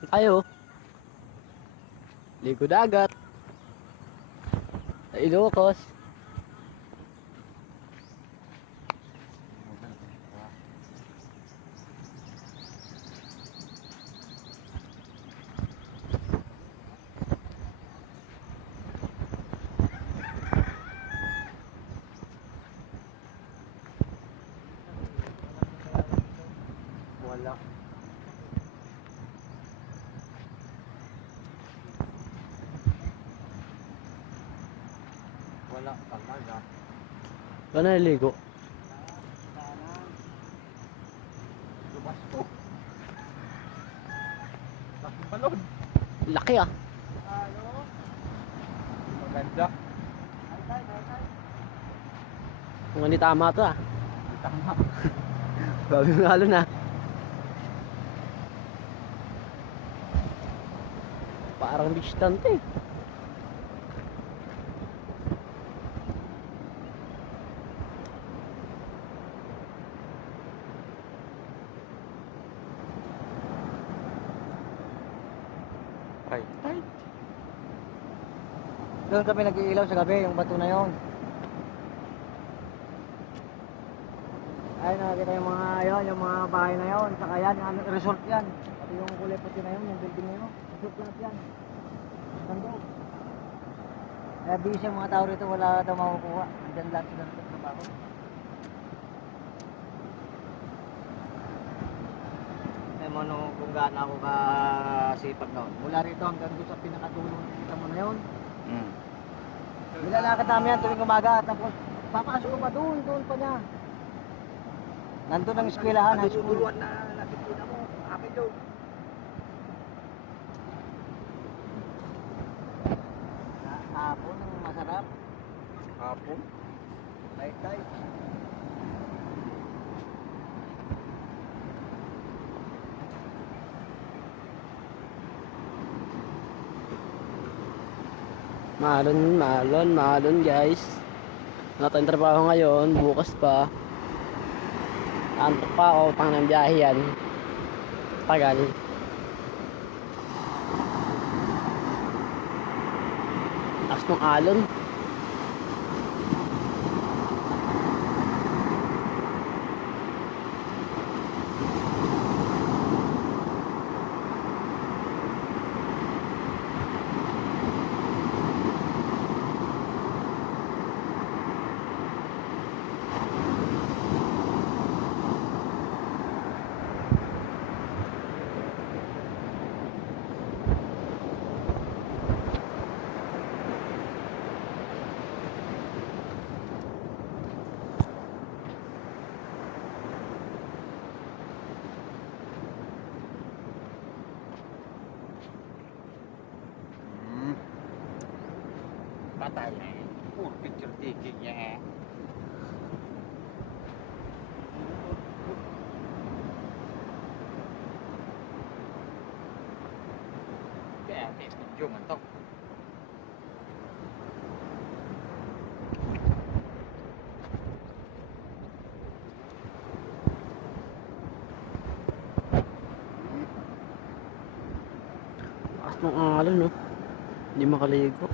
Tayo, ligo dagat. Sa Ilocos. Wala. Wala talaga. Saan naliligo? Lubas ko. Laking balon. Laki ah. Ano? Maganda. Kung hindi tama to ah. Tama. Babi ng alon ah. Parang distante eh. Right. Right. Doon kami nag-iilaw sa gabi, yung bato na yon. Ay, nakakita yung mga yon, yung mga bahay na yon. Saka yan, yung resort yan. Pati yung kulay puti na yon, yung building na yon. Resort lahat yan. Sando. Kaya busy yung mga tao rito, wala daw makukuha. Andyan lahat sila sa trabaho. Eh mo no, kung gaano ako kasipag noon. Mula rito hanggang doon sa pinakatulong kita mo na yon. Nilalakad namin yan tuwing umaga. Tapos papasok ko pa doon pa niya. Nandun ang eskwelahan, high school. Natutuluan na nakikita mo. Akin doon. Hapon, masarap. Hapon. Tay-tay. Maalon guys. Wala tayong trabaho ngayon, bukas pa. Antok pa ako, pang ng biyahe yan. Tagal. Taas ng alon. Patay na eh. Puro picture taking niya eh. Kaya video man to. Taas ng alon no. Hindi makaligo.